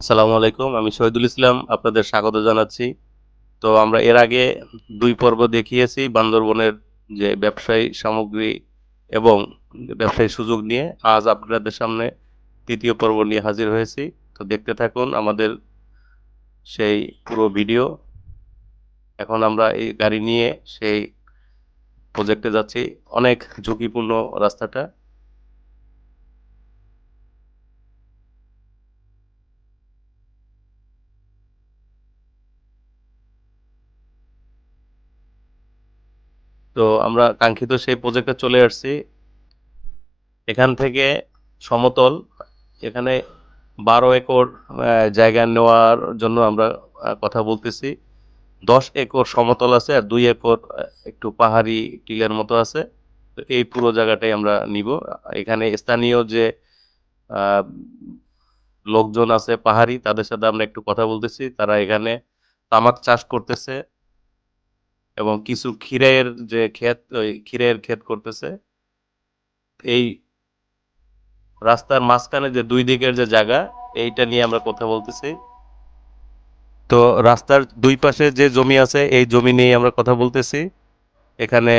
আসসালামু আলাইকুম। আমি শহীদুল ইসলাম আপনাদের স্বাগত জানাচ্ছি। তো আমরা এর আগে ২ পর্ব দেখিয়েছি বান্দরবনের যে ব্যবসায়ী সামগ্রী এবং ব্যবসায়ী সুযোগ নিয়ে। আজ আপনাদের সামনে ৩য় পর্ব নিয়ে হাজির হয়েছি। তো দেখতে থাকুন আমাদের সেই পুরো ভিডিও। এখন আমরা এই গাড়ি নিয়ে সেই প্রজেক্টে যাচ্ছি। অনেক ঝুঁকিপূর্ণ রাস্তাটা। তো আমরা কাঙ্ক্ষিত সেই প্রজেক্টে চলে আসছি। এখান থেকে সমতল, এখানে ১২ একর জায়গা নেওয়ার জন্য আমরা কথা বলতেছি। ১০ একর সমতল আছে আর ২ একর একটু পাহাড়ি টিলার মতো আছে। তো এই পুরো জায়গাটাই আমরা নিব। এখানে স্থানীয় যে আহ, লোকজন আছে পাহাড়ি, তাদের সাথে আমরা একটু কথা বলতেছি। তারা এখানে তামাক চাষ করতেছে এবং কিছু ক্ষীরের যে ক্ষেত, ওই ক্ষীরের ক্ষেত করতেছে। এই রাস্তার মাঝখানে যে দুই দিকের যে জায়গা, এইটা নিয়ে আমরা কথা বলতেছি। তো রাস্তার দুই পাশে যে জমি আছে এই জমি নিয়ে আমরা কথা বলতেছি। এখানে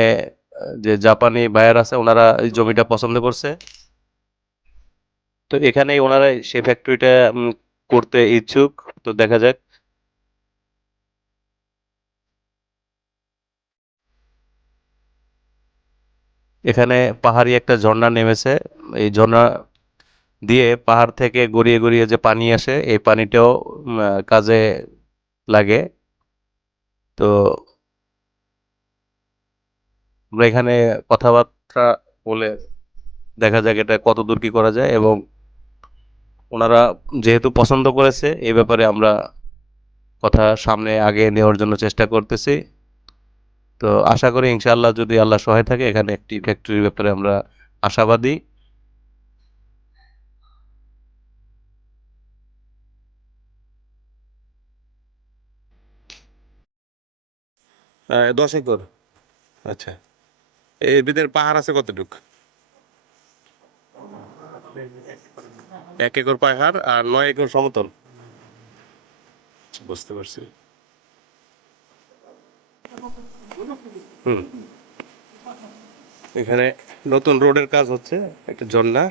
যে জাপানি বায়ার আছে ওনারা এই জমিটা পছন্দ করছে। তো এখানেই ওনারা সে ফ্যাক্টরিটা করতে ইচ্ছুক। তো দেখা যাক। এখানে পাহাড়ি একটা ঝর্ণা নেমেছে। এই ঝর্ণা দিয়ে পাহাড় থেকে গড়িয়ে গড়িয়ে যে পানি আসে এই পানিটাও কাজে লাগে। তো আমরা এখানে কথাবার্তা বলে দেখা যাক এটা কতদূর কি করা যায়, এবং ওনারা যেহেতু পছন্দ করেছে এই ব্যাপারে আমরা কথা সামনে আগে নেওয়ার জন্য চেষ্টা করতেছি। তো আশা করি ইনশাআল্লাহ যদি আল্লাহ সহায় থাকে এখানে একটি ফ্যাক্টরির ব্যাপারে আমরা আশাবাদী। 10 একর। আচ্ছা, এর ভিতরে পাহাড় আছে কতটুক? 1 একর পাহাড় আর 9 একর সমতল। বুঝতে পারছি। হুম। এখানে নতুন রোডের কাজ হচ্ছে, একটা ঝর্ণা।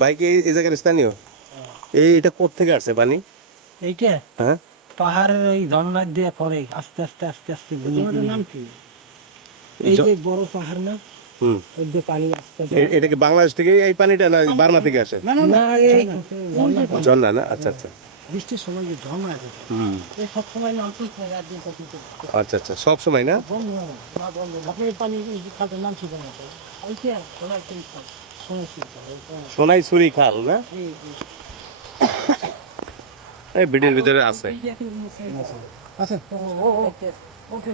ভাই কি এই জায়গার স্থানীয়? এটা কোত্থেকে আসছে পানি? এইটা হ্যাঁ। পাহাড়ের ওই ঝর্ণা দিয়ে পরে আস্তে আস্তে আস্তে আস্তে তোমাদের নাম কি? এই এই যে বড় পাহাড় না, হুম। ওই যে পানি আস্তে এটা কি বাংলাদেশ থেকে এই পানিটা না বার্মা থেকে আসে? না এই ঝর্ণা না? আচ্ছা আচ্ছা। বৃষ্টির সময় যে ঝর্ণা আছে হুম। এই সব সময় নাম তো একদিন কখন আচ্ছা আচ্ছা, সব সময় না? বন্ধ হয় না বন্ধ আপনি এই পানি এই খাতের নাম ছিল না তো ওইটা ওনার কিন্তু সময় ছিল সোনাই ছুরি খাল না? এই বিডির ভিতরে আছে। আচ্ছা ও ওকে ওকে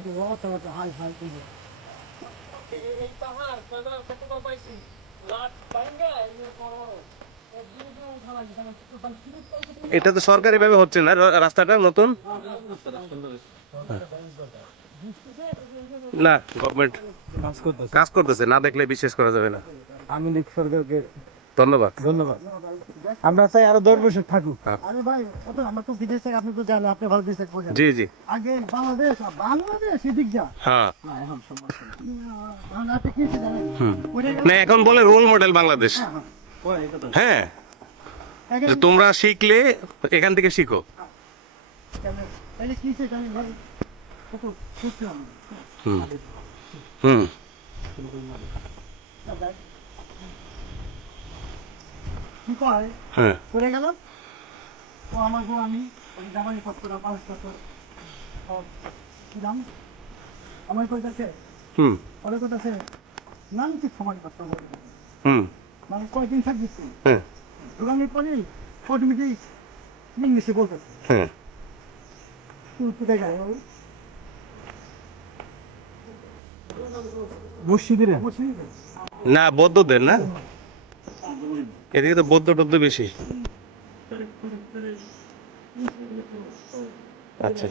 ওকে হাই হাই এই পাহাড় কতবার পাইছি লাট ভাঙ্গা এই এটা তো সরকারি ভাবে হচ্ছে না রাস্তাটা নতুন? না, গভর্নমেন্ট কাজ করতেছে, না দেখলে বিশ্বাস করা যাবে না। আমি লিখ সরকারকে ধন্যবাদ। ধন্যবাদ। আমরা চাই আরো 10 বছর থাকুক। হ্যাঁ। আরে ভাই কত আমরা তো বিদেশ থেকে আপনি তো জানেন আপনি ভালো দেশ থেকে বোঝেন। জি জি। আগে বাংলাদেশ বাংলাদেশ এদিক যা হ্যাঁ। না এখন সমস্যা নেই। বাংলাদেশে কি হয়েছে জানেন হুম। পড়ে গেল না, এখন বলে রোল মডেল বাংলাদেশ। হ্যাঁ হ্যাঁ, হ্যাঁ যে এখন তোমরা শিখলে এখান থেকে শিখো। তাহলে কি হয়েছে জানেন ভাই কত সত্যি আমি হুম। হুম। কি করে হ্যাঁ। পড়ে গেল তো আমার গো আমি ওই জামানি পত্র পাঁচ বছর সব দাম আমার কইতাছে হুম। ওরা কইতাছে নাম কি সময় করতে হবে হুম। মানে কয়দিন থাকবি হ্যাঁ। দোকানের পরে অটোমেটিক ইংলিশে বলতেছে হ্যাঁ। তুই কোথায় যায় মসজিদে না, বৌদ্ধদের না, এদিকে তো বৌদ্ধ টদ্দ বেশি। আচ্ছা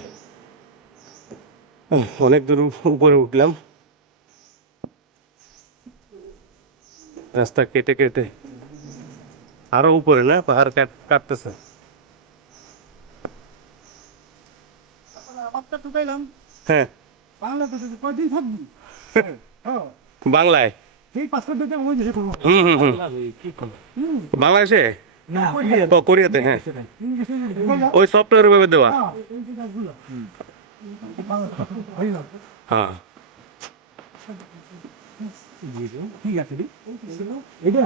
অনেক দূর উপরে উঠলাম রাস্তা কেটে কেটে আরো উপরে না পাহাড় কাটতেছে আমারটা তো গেলাম হ্যাঁ বাংলা তো কয়দিন থাকবি হ্যাঁ বাংলায় সেই পাসপোর্ট দিতে ওই দেশে করবো হুম হুম হুম বাংলাদেশে না কোরিয়াতে হ্যাঁ ওই সফটওয়্যার ভাবে দেওয়া হ্যাঁ ঠিক আছে এটা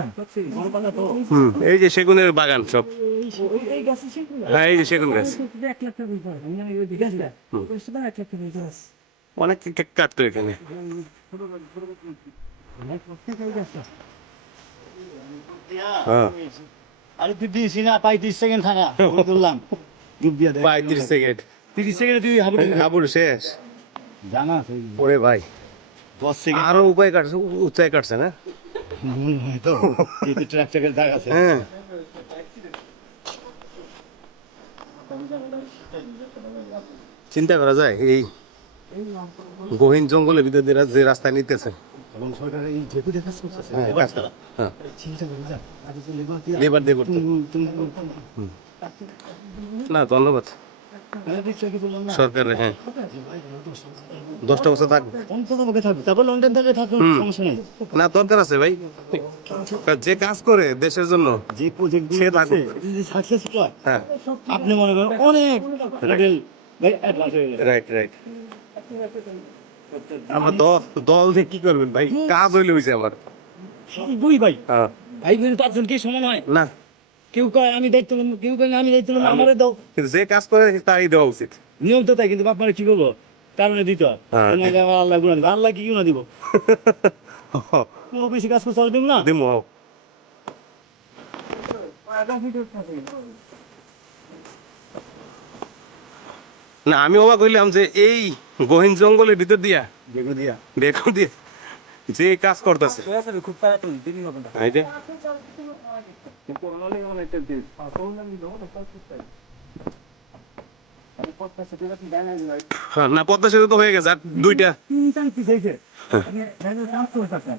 হুম এই যে সেগুনের বাগান সব এই গাছে হ্যাঁ এই যে সেগুন গাছ 1 লাখ টাকা দিতে হবে আমি ওই গাছটা ওই সেটা 1 লাখ টাকা দিতে হবে অনেক কাটতো এখানে হ্যাঁ আরে তুই দিস না 35 সেকেন্ড থাকা বললাম ডুব দিয়া দে 35 সেকেন্ড 30 সেকেন্ডে তুই হাবুর শেষ জানা ওরে ভাই 10 সেকেন্ড আরো উপায় কাটছে উচ্চায় কাটছে না তো এই ট্র্যাক ট্র্যাকের দাগ আছে হ্যাঁ চিন্তা করা যায় এই গহীন জঙ্গলের ভিতর দিয়ে যে রাস্তা নিতেছে এবং সরকারের এই যেহেতু দেখা করতেছে হ্যাঁ কাজটা হ্যাঁ চিন্তা করে যা আজ তো লেবার লেবার দিয়ে করতে না ধন্যবাদ সরকারের হ্যাঁ 10টা বছর থাকবে অন্তত পক্ষে থাকবে তারপর লন্ডন থেকে থাকবে সমস্যা নেই না দরকার আছে ভাই যে কাজ করে দেশের জন্য যে প্রজেক্ট সে থাকুক। যদি সাকসেস হয় হ্যাঁ আপনি মনে করেন অনেক লেভেল ভাই অ্যাডভান্স হয়ে গেছে রাইট রাইট আমার দল দিয়ে কি করবেন ভাই কাজ হইলে হয়েছে আমার দুই ভাই হ্যাঁ ভাই বোন পাঁচজন কি সমান হয় না কেউ কয় আমি দায়িত্ব নিলাম, কেউ কয় আমি দায়িত্ব নিলাম, আমারে দাও কিন্তু যে কাজ করে তাই দেওয়া উচিত নিয়ম তো তাই কিন্তু আপনারা কি করবো কারণে দিতে হয় হ্যাঁ। নাহলে আমার আল্লাহ গুণা দিব আল্লাহ কি গুণা দিব বেশি কাজ করতে দিব না দিমু হোক না আমি অবাক হইলাম যে এই গহীন জঙ্গলের ভিতর দিয়া দেখো দিয়া দেখো দিয়ে যে কাজ করতেছে খুব তাড়াতাড়ি দেরি হবে না এই যে হ্যাঁ, না পদ্মা সেতু তো হয়ে গেছে আর দুইটা তিনটান পিছাইছে মানে ট্রান্সফার করতে